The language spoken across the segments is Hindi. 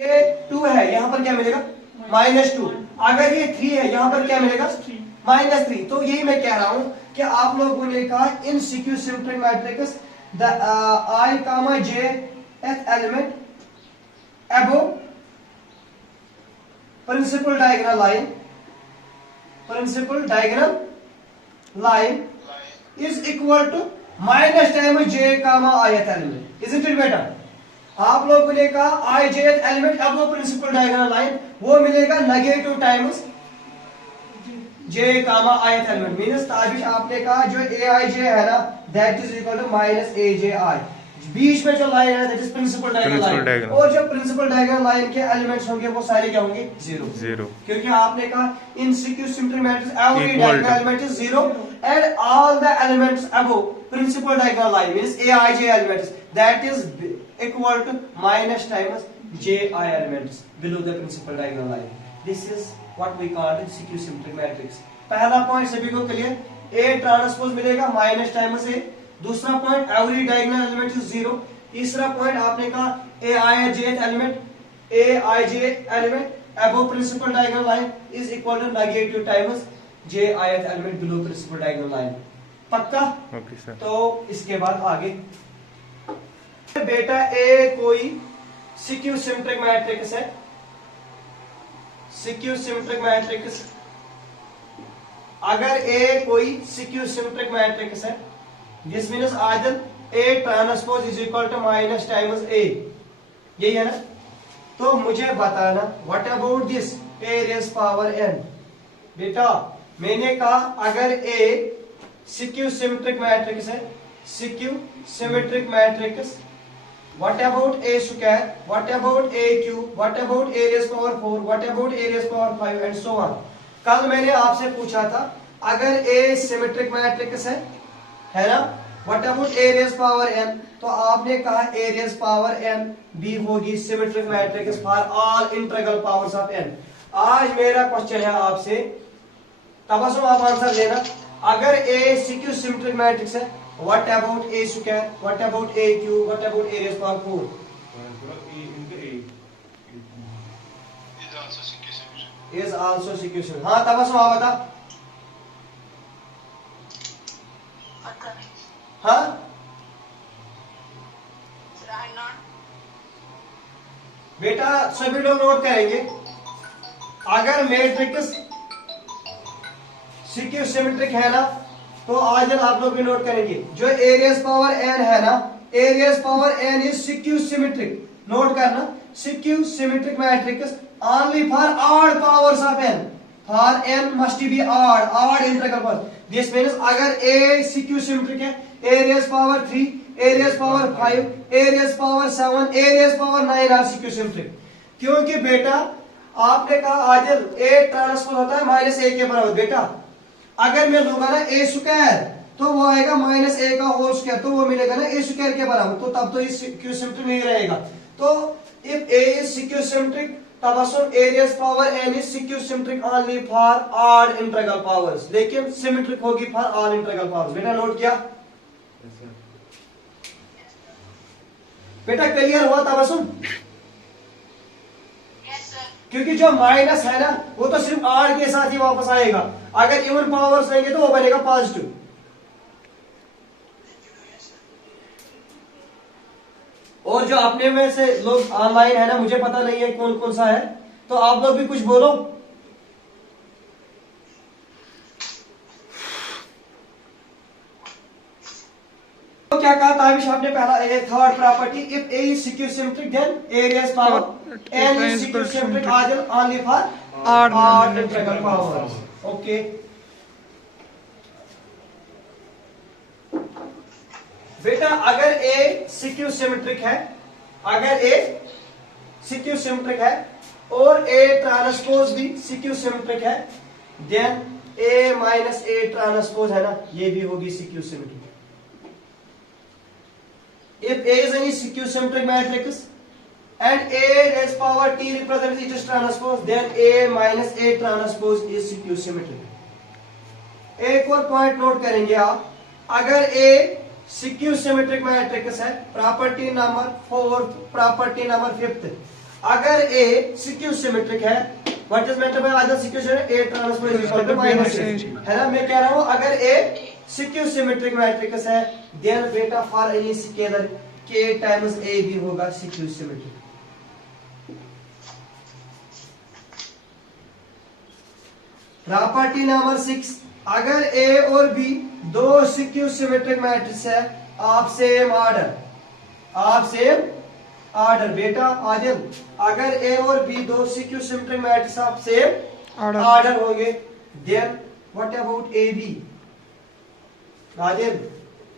ये 2 है, यहाँ पर क्या मिलेगा -2। अगर ये 3 है, यहाँ पर क्या मिलेगा -3। तो यही मैं कह रहा हूं कि आप लोगों ने कहा in skew symmetric matrix the I, J th element above principal diagonal line is equal to minus times j comma ith element, isn't it बेटा? आप लोगों ने कहा I j एलिमेंट अब प्रिंसिपल डायगोनल लाइन वो मिलेगा negative times j comma ith element means Tabish आपने कहा जो aij है ना that is equal to minus aj। बीच में जो लाइन है that is principal diagonal line, और जो प्रिंसिपल डायगोनल लाइन के एलिमेंट्स होंगे वो सारे क्या होंगे जीरो, क्योंकि आपने कहा in skew symmetric matrix every diagonal element is zero and all the elements above principal diagonal line means aij elements that is equal to minus times ji elements below the principal diagonal line. This is what we call the skew symmetric matrix. पहला पॉइंट सभी को क्लियर, A ट्रांसपोज मिलेगा माइनस टाइम्स A। दूसरा point every diagonal element is zero. तीसरा पॉइंट आपने कहा aij element above principal diagonal line is equal to negative times ji element below principal diagonal line. पक्का? Okay sir. तो इसके बाद आगे बेटा ए कोई सिक्यू सिमेट्रिक मैट्रिक्स है, सिक्यू सिमेट्रिक मैट्रिक्स, अगर ए कोई सिक्यू सिमेट्रिक मैट्रिक्स है this means either A transpose is equal to minus times A, यही है ना? तो मुझे बताना what about this A raise power n. बेटा मैंने कहा अगर ए सिक्यू सिमेट्रिक मैट्रिक्स है, skew symmetric matrix, what about a square, what about a cube, what about a raised power 4, what about a raised power 5 and so on। कल मैंने आपसे पूछा था अगर a सिमेट्रिक मैट्रिक्स है ना, what about a raised power n, तो आपने कहा a raised power n भी होगी symmetric matrix for all integral powers of n। आज मेरा क्वेश्चन है आपसे, तबसुम आप आंसर देना, अगर a सिक्यू सिमेट्रिक मैट्रिक्स है what about a square, what about a cube, what about a raised power 4? Is also skew symmetric. हाँ तबसुम आप बता। हाँ बेटा सभी लोग नोट करेंगे, अगर मैट्रिक्स सिक्यू सिमेट्रिक है ना तो आज आप लोग भी नोट करेंगे जो ए रेज़ पावर n है ना, A raise power n is skew symmetric. Note करना skew symmetric matrix only for odd powers of n, for n must be odd integral power. This means अगर a सिक्यू सिमेट्रिक है, A raise power 3, A raise power 5, A raise power 7, A raise power 9 are skew symmetric. क्योंकि बेटा आपने कहा आदिल a ट्रांसपोज होता है माइनस a के बराबर। बेटा अगर मैं लूंगा ना ए स्क्वायर तो वो आएगा माइनस ए का होल स्क्वायर, तो वो मिलेगा ना ए स्क्वायर के बराबर, तो तब तो ये सिक्यू सिमेट्रिक नहीं रहेगा। तो if A is skew symmetric तब A raise power n is skew symmetric only for odd integral powers, लेकिन सिमेट्रिक होगी फॉर ऑल इंटीग्रल पावर्स। बेटा नोट किया? बेटा क्लियर हुआ तबसुम? क्योंकि जो माइनस है ना वो तो सिर्फ आर के साथ ही वापस आएगा, अगर इवन पावर्स लेंगे तो वो बनेगा पॉजिटिव। और जो अपने में से लोग ऑनलाइन है ना, मुझे पता नहीं है कौन कौन सा है, तो आप लोग भी कुछ बोलो। तो क्या कहा ताबिश आपने पहला third property, if A is skew symmetric then A raise power n is skew symmetric Adil only for odd integral powers. Okay बेटा अगर ए सिक्यू सिमेट्रिक है, अगर ए सिक्यू सिमेट्रिक है और ए ट्रांसपोज भी सिक्यू सिमेट्रिक है, then A minus A transpose है ना ये भी होगी skew symmetric. If A is any skew symmetric matrix and A raised power t represents its transpose, then A minus A transpose is skew symmetric। एक और पॉइंट नोट करेंगे आप, अगर A skew symmetric मैट्रिक्स है, प्रॉपर्टी नंबर 4, प्रॉपर्टी नंबर 5, अगर ए सिक्यू सिमेट्रिक है, what is meant by either skew symmetric, A transpose is equal to minus A, है ना। मैं कह रहा हूं अगर ए सिक्यू सिमेट्रिक मैट्रिक्स है, देन बेटा for any scalar k times a भी होगा सिक्यू सिमेट्रिक। प्रॉपर्टी नंबर 6, अगर a और b दो सिक्यू सिमेट्रिक मैट्रिक्स है ऑफ सेम ऑर्डर, बेटा आदिल, अगर a और b दो skew symmetric matrix of same order होंगे, then what about ab? Adil,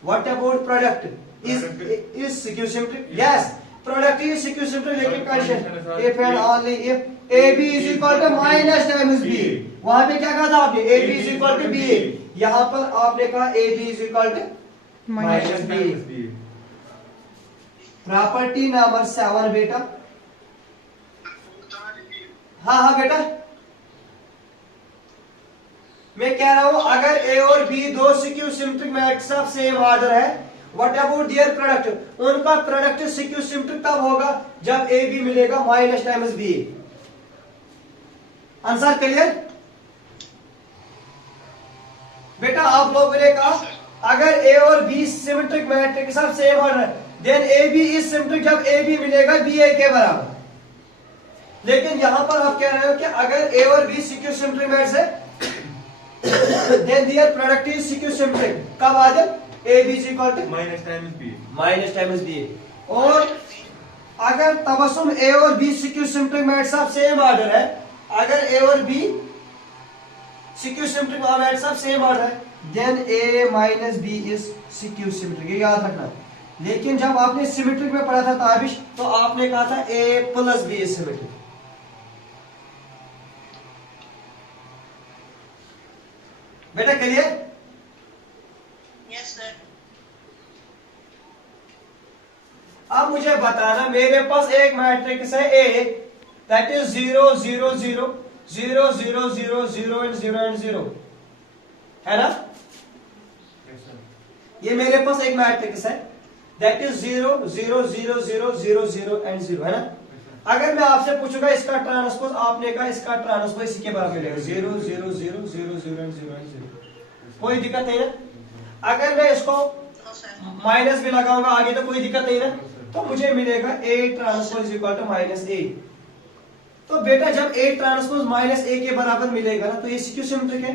what about product is skew symmetric? yes, product is skew symmetric, लेकिन condition if and only if ab is equal to minus times b। वहां पे क्या कहा था आपने? ab is equal to ba, यहां पर आपने कहा ab is equal to minus b। Property number 7 बेटा, हाँ बेटा, मैं कह रहा हूं अगर a और b दो skew symmetric matrix of same order है, व्हाट अबाउट देयर प्रोडक्ट? उनका प्रोडक्ट सिक्यू सिमेट्रिक तब होगा जब ए बी मिलेगा minus times B. Answer clear? बेटा आप लोगों ने कहा अगर ए और B symmetric matrix of same order है, then A B is symmetric जब ए बी मिलेगा बी ए के बराबर। लेकिन यहां पर आप कह रहे हो कि अगर ए और बी सिक्यू सिमेट्रिक मैट्रिक्स है, then their product is skew symmetric. कब आ जाए? A B is equal to minus times B. और अगर तबस्सुम ए और B skew symmetric matrix of same order है, अगर ए और B skew symmetric matrix of same order है, then A minus B is skew symmetric, ये याद रखना। लेकिन जब आपने सिमेट्रिक में पढ़ा था ताबिश, तो आपने कहा था ए प्लस बी इज सिमेट्रिक। बेटा क्लियर? Yes sir. अब मुझे बताना, मेरे पास एक मैट्रिक्स है ए, दैट इज 0 0 0 0 0 0 0 एंड 0 एंड 0, है ना। ये मेरे पास एक मैट्रिक्स है दैट इज 0 0 0 0 0 0 एंड 0, है ना। अगर मैं आपसे पूछूंगा इसका ट्रांसपोज, आपने कहा इसका ट्रांसपोज इसी के बराबर मिलेगा 0 0 0 0 0 एंड 0 एंड 0, कोई दिक्कत नहीं ना। अगर मैं इसको माइनस भी लगाऊंगा आगे तो कोई दिक्कत नहीं ना, तो मुझे मिलेगा a transpose equal to minus a। तो बेटा जब a ट्रांसपोज माइनस a के बराबर मिलेगा ना, तो ये सिक्यू सिमेट्रिक है।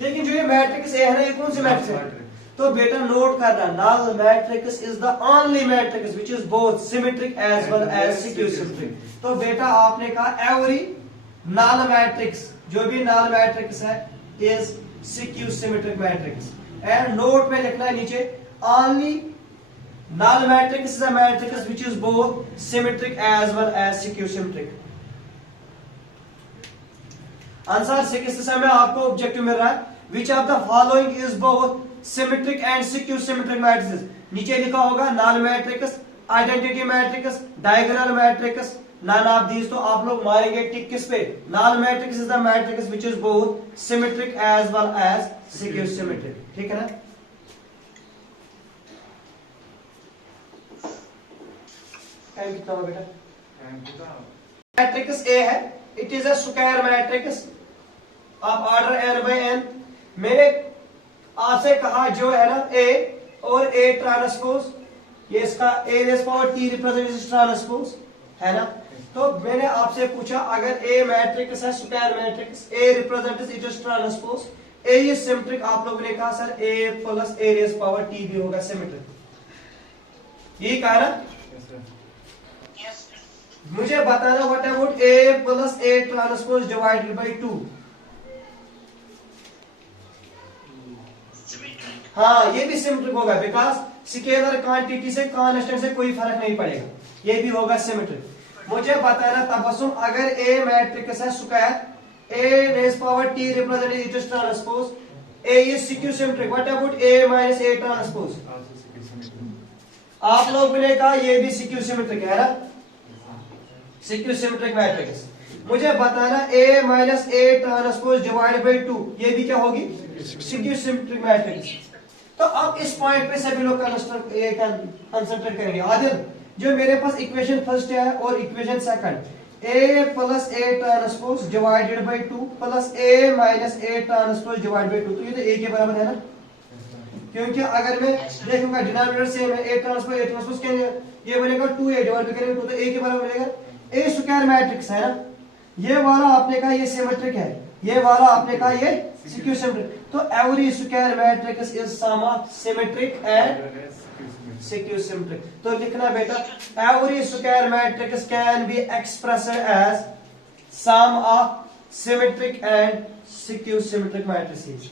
लेकिन जो ये मैट्रिक्स a है ना, ये कौन सी मैट्रिक्स है? तो बेटा नोट करना, null matrix is the only matrix which is both symmetric as well as skew symmetric. तो बेटा आपने कहा एवरी नल मैट्रिक्स, जो भी नल मैट्रिक्स है is skew symmetric matrix. And note में लिखना है नीचे, only null matrix is a matrix which is both symmetric as well as skew symmetric। Answer 6 में आपको ऑब्जेक्टिव मिल रहा है, which of the following is both symmetric and skew symmetric matrices। नीचे लिखा होगा null matrix, identity matrix, diagonal matrix, none of these। तो आप लोग मारेंगे टिक किस पे? null matrix is the matrix which is both symmetric as well as skew symmetric, ठीक है ना। टाइम कितना होगा बेटा? मैट्रिक्स ए है, it is a square matrix of order n by n। मैंने आपसे कहा जो है ना ए और ए ट्रांसपोज, ये इसका A raise power t representation transpose है ना। तो मैंने आपसे पूछा अगर ए मैट्रिक्स है square matrix, A represents it is transpose, A is symmetric. आप लोगों ने कहा sir A plus A raise power t भी होगा सिमेट्रिक, यही कहा ना। मुझे बताना what about A plus A transpose divided by 2। हाँ ये भी सिमेट्रिक होगा, बिकॉज स्केलर क्वांटिटी से कांस्टेंट से कोई फर्क नहीं पड़ेगा, ये भी होगा सिमेट्रिक। मुझे बताना तबस्सुम अगर ए मैट्रिक्स है square, A raise power t represent it is transpose, A is skew symmetric, what about A minus A transpose? आप लोगों ने कहा ये भी सिक्यू सिमेट्रिक है ना, सिक्यू सिमेट्रिक मैट्रिक्स। मुझे बताना a minus A transpose divide by 2, ये भी क्या होगी? Skew symmetric matrix. तो अब इस पॉइंट पे सभी लोग कंसंट्रेट करेंगे। आदिल, जो मेरे पास इक्वेशन फर्स्ट है और equation second, A plus A transpose divided by 2 plus A minus A transpose divide by 2, तो ये तो A के बराबर है ना, क्योंकि अगर मैं देखूंगा डिनोमिनेटर सेम है, A ट्रांसपोज क्या ये बनेगा 2A डिवाइड बाई 2, तो A के बराबर मिलेगा। A स्क्वायर मैट्रिक्स है ना, ये वाला आपने कहा ये सिमेट्रिक है, ये वाला आपने कहा ये सिक्यू सिमेट्रिक, तो every square matrix is sum of symmetric and skew symmetric. तो लिखना बेटा every square matrix can be expressed as sum of symmetric and skew symmetric matrices.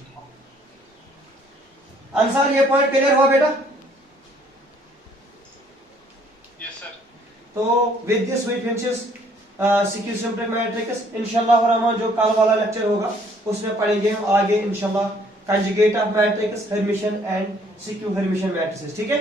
Answer ये पॉइंट क्लियर हुआ बेटा? Yes, sir. तो with this we finishes skew symmetric matrix. इंशाल्लाह रहमान जो कल वाला लेक्चर होगा उसमें पढ़ेंगे हम आगे इंशाल्लाह conjugate of matrix, Hermitian and skew Hermitian matrices. ठीक है।